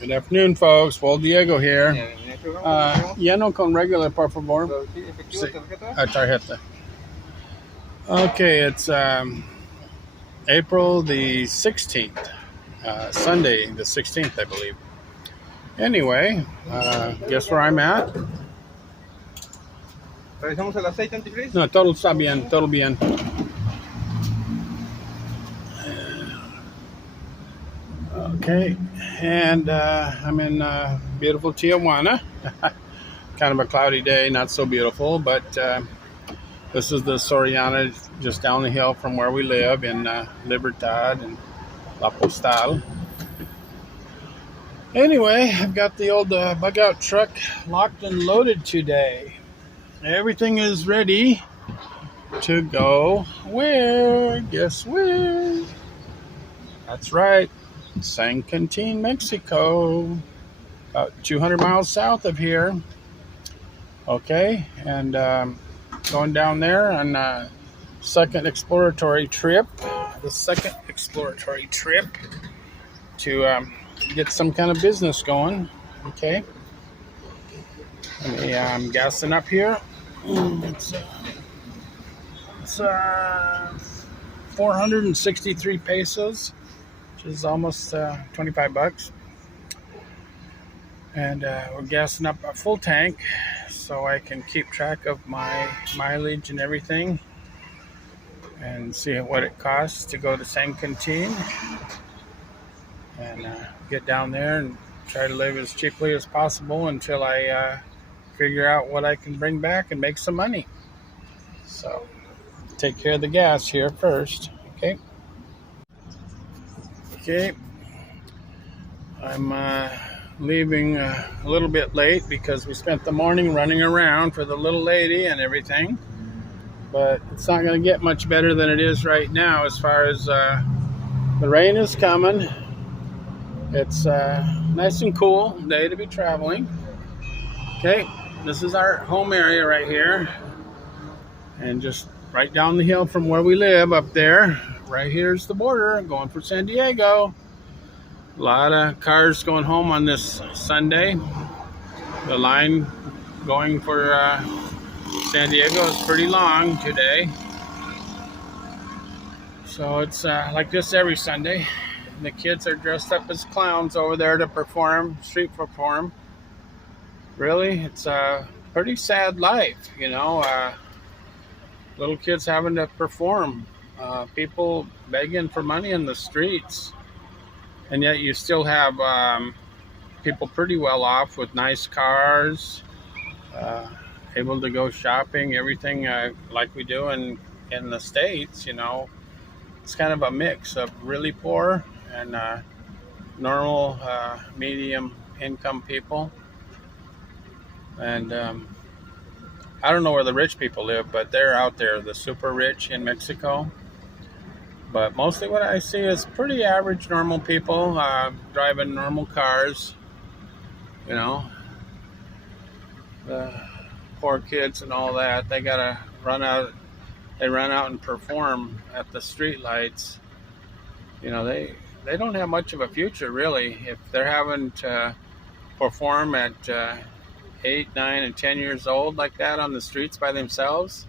Good afternoon, folks. Well, Diego here. Lleno con regular, por favor. Sí, tarjeta. Okay, it's April the 16th, Sunday the 16th, I believe. Anyway, guess where I'm at? ¿Revisamos el aceite antifreeze? No, todo está bien, todo bien. Okay, and I'm in beautiful Tijuana. Kind of a cloudy day, not so beautiful, but this is the Soriana just down the hill from where we live in Libertad and La Postal. Anyway, I've got the old bug out truck locked and loaded today. Everything is ready to go where? Guess where? That's right, San Quintin, Mexico. About 200 miles south of here. Okay, and going down there on the second exploratory trip to get some kind of business going. Okay, I'm gassing up here. It's 463 pesos, which is almost 25 bucks. And we're gassing up a full tank so I can keep track of my mileage and everything and see what it costs to go to San Quintin and get down there and try to live as cheaply as possible until I figure out what I can bring back and make some money. So take care of the gas here first. Okay, I'm leaving a little bit late because we spent the morning running around for the little lady and everything, but it's not going to get much better than it is right now as far as the rain is coming. It's nice and cool day to be traveling. Okay, this is our home area right here, and just right down the hill from where we live up there, right here's the border going for San Diego. A lot of cars going home on this Sunday. The line going for San Diego is pretty long today. So it's like this every Sunday. The kids are dressed up as clowns over there to street perform. Really, it's a pretty sad life, you know. Little kids having to perform. People begging for money in the streets. And yet you still have people pretty well off with nice cars, able to go shopping, everything like we do in the States, you know. It's kind of a mix of really poor and normal, medium income people. And I don't know where the rich people live, but they're out there, the super rich in Mexico. But mostly what I see is pretty average, normal people driving normal cars. You know, the poor kids and all that, they gotta run out. They run out and perform at the street lights. You know, they don't have much of a future really if they're having to perform at 8, 9, and 10 years old like that on the streets by themselves.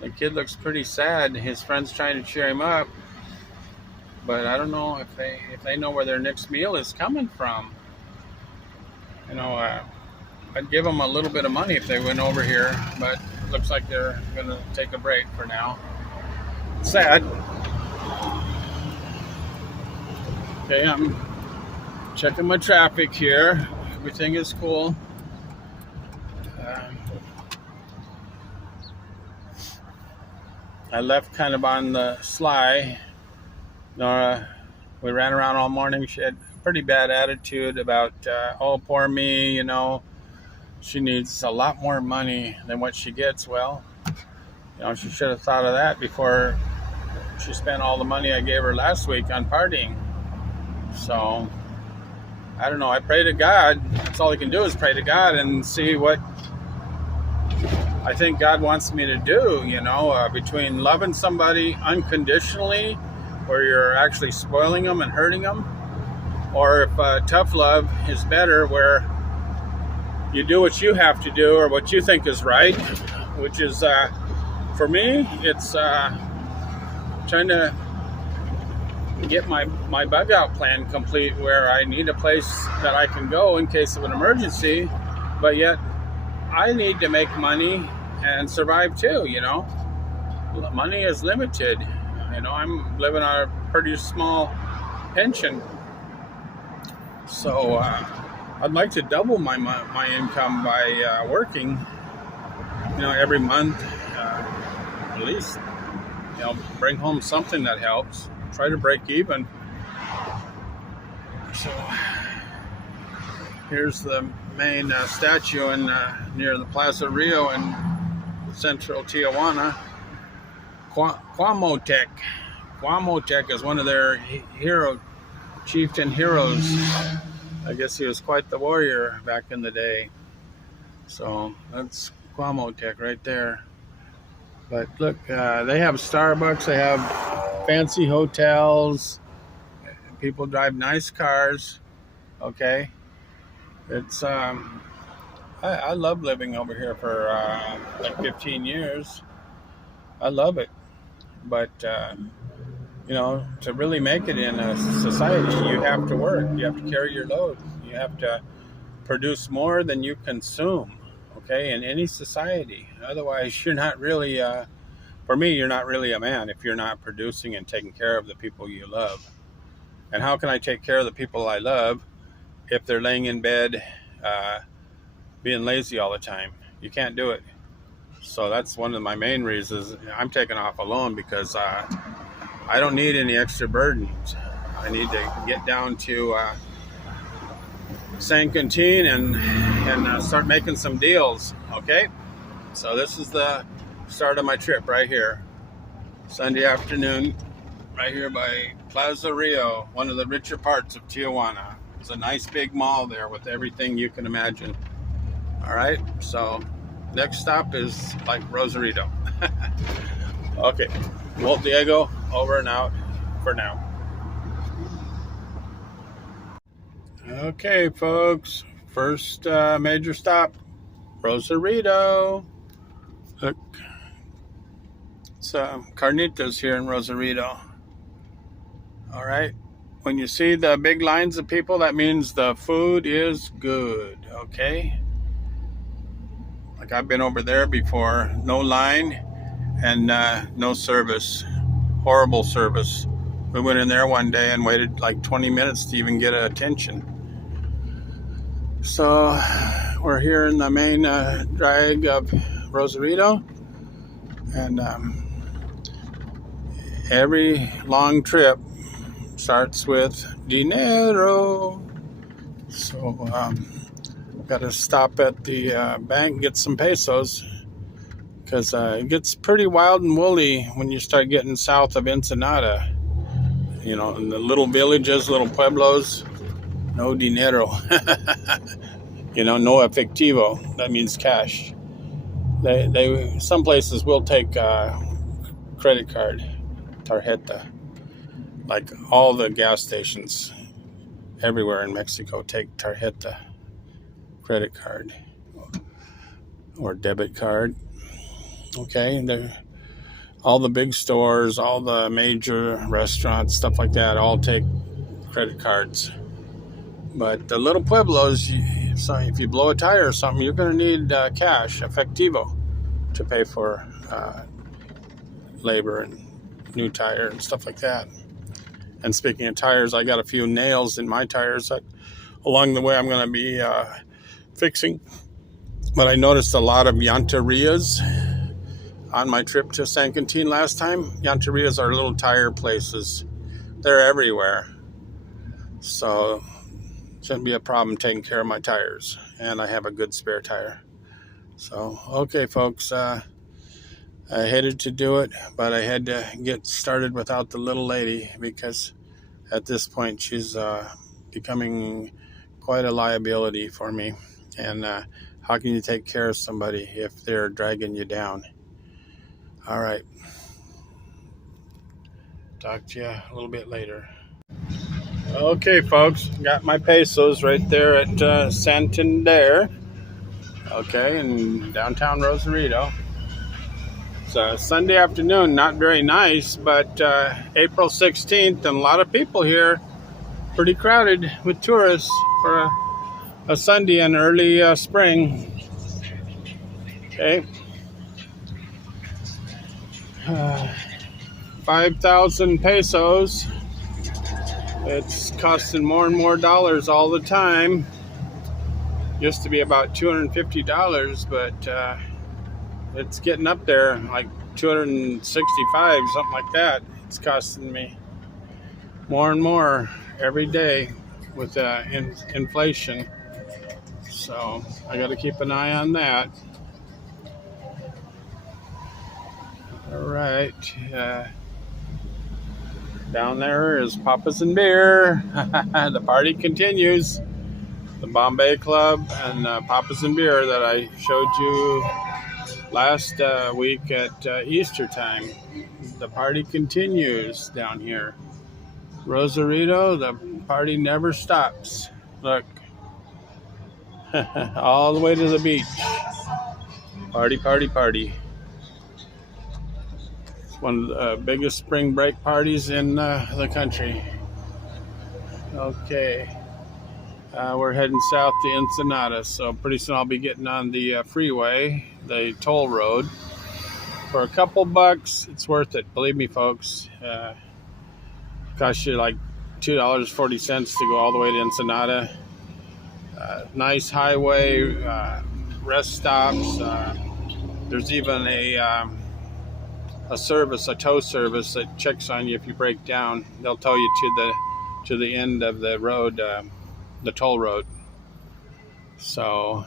The kid looks pretty sad. His friend's trying to cheer him up, but I don't know if they know where their next meal is coming from. You know, I'd give them a little bit of money if they went over here, but it looks like they're going to take a break for now. Sad. Okay, I'm checking my traffic here. Everything is cool. I left kind of on the sly. Nora, we ran around all morning. She had a pretty bad attitude about, oh, poor me, you know, she needs a lot more money than what she gets. Well, you know, she should have thought of that before she spent all the money I gave her last week on partying. So, I don't know. I pray to God. That's all I can do is pray to God and see what I think God wants me to do, you know, between loving somebody unconditionally, where you're actually spoiling them and hurting them, or if tough love is better, where you do what you have to do or what you think is right, which is, for me, it's trying to get my bug out plan complete, where I need a place that I can go in case of an emergency, but yet I need to make money and survive too, Money is limited. I'm living on a pretty small pension. So I'd like to double my income by working, every month, at least, bring home something that helps. Try to break even. So here's the main statue in near the Plaza Rio in central Tijuana. Cuauhtémoc. Cuauhtémoc is one of their chieftain heroes. I guess he was quite the warrior back in the day. So that's Cuauhtémoc right there. But look, they have Starbucks, they have fancy hotels, people drive nice cars. Okay, it's I love living over here for like 15 years. I love it, but to really make it in a society, you have to work. You have to carry your load. You have to produce more than you consume. Okay, in any society. Otherwise, you're not really. For me, you're not really a man if you're not producing and taking care of the people you love. And how can I take care of the people I love if they're laying in bed, being lazy all the time? You can't do it. So that's one of my main reasons I'm taking off alone, because I don't need any extra burdens. I need to get down to San Quintin and start making some deals. Okay, so this is the start of my trip right here, Sunday afternoon, right here by Plaza Rio, one of the richer parts of Tijuana. There's a nice big mall there with everything you can imagine. All right, so next stop is like Rosarito. Okay, Walt Diego, over and out for now. Okay, folks, first major stop, Rosarito. Look, it's Carnitas here in Rosarito. All right, when you see the big lines of people, that means the food is good. Okay, like I've been over there before, no line and no service, horrible service. We went in there one day and waited like 20 minutes to even get attention. So we're here in the main drag of Rosarito, and every long trip starts with dinero. So got to stop at the bank and get some pesos, because it gets pretty wild and woolly when you start getting south of Ensenada. In the little villages, little pueblos, no dinero. No efectivo. That means cash. They some places will take credit card, tarjeta. Like all the gas stations everywhere in Mexico take tarjeta, credit card or debit card. Okay, and all the big stores, all the major restaurants, stuff like that, all take credit cards. But the little pueblos, if you blow a tire or something, you're going to need cash, efectivo, to pay for labor and new tire and stuff like that. And speaking of tires, I got a few nails in my tires that along the way I'm going to be fixing. But I noticed a lot of llanterias on my trip to San Quintin last time. Llanterias are little tire places. They're everywhere. So it shouldn't be a problem taking care of my tires. And I have a good spare tire. So, okay, folks. I hated to do it, but I had to get started without the little lady, because at this point she's becoming quite a liability for me. And how can you take care of somebody if they're dragging you down? All right. Talk to you a little bit later. Okay, folks, got my pesos right there at Santander. Okay, in downtown Rosarito. It's a Sunday afternoon, not very nice, but April 16th, and a lot of people here. Pretty crowded with tourists for a Sunday in early spring. Okay. 5,000 pesos. It's costing more and more dollars all the time. Used to be about $250, but it's getting up there, like 265, something like that. It's costing me more and more every day with inflation. So I got to keep an eye on that. All right. Down there is Papas and Beer. The party continues. The Bombay Club and Papas and Beer that I showed you last week at Easter time. The party continues down here. Rosarito, the party never stops. Look, all the way to the beach. Party, party, party. It's one of the biggest spring break parties in the country. Okay. We're heading south to Ensenada, so pretty soon I'll be getting on the freeway, the toll road. For a couple bucks, it's worth it. Believe me, folks. Costs you like $2.40 to go all the way to Ensenada. Nice highway, rest stops. There's even a tow service that checks on you if you break down. They'll tow you to the end of the road, the toll road. So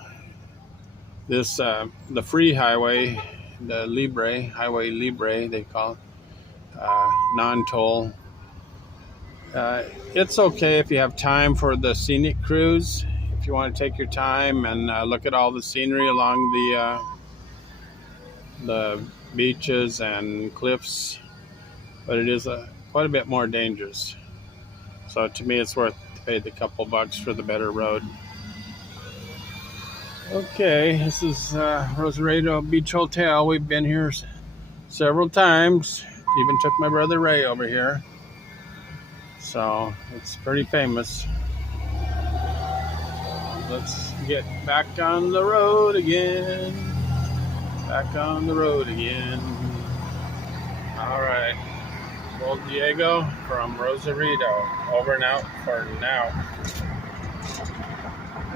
this the free highway, the Highway Libre, they call it, non-toll. It's okay if you have time for the scenic cruise. If you want to take your time and look at all the scenery along the beaches and cliffs, but it is quite a bit more dangerous. So to me, it's worth to pay the couple bucks for the better road. Okay, this is Rosarito Beach Hotel. We've been here several times. Even took my brother Ray over here. So it's pretty famous. Let's get back on the road again. Back on the road again. All right. Old Diego from Rosarito. Over and out for now.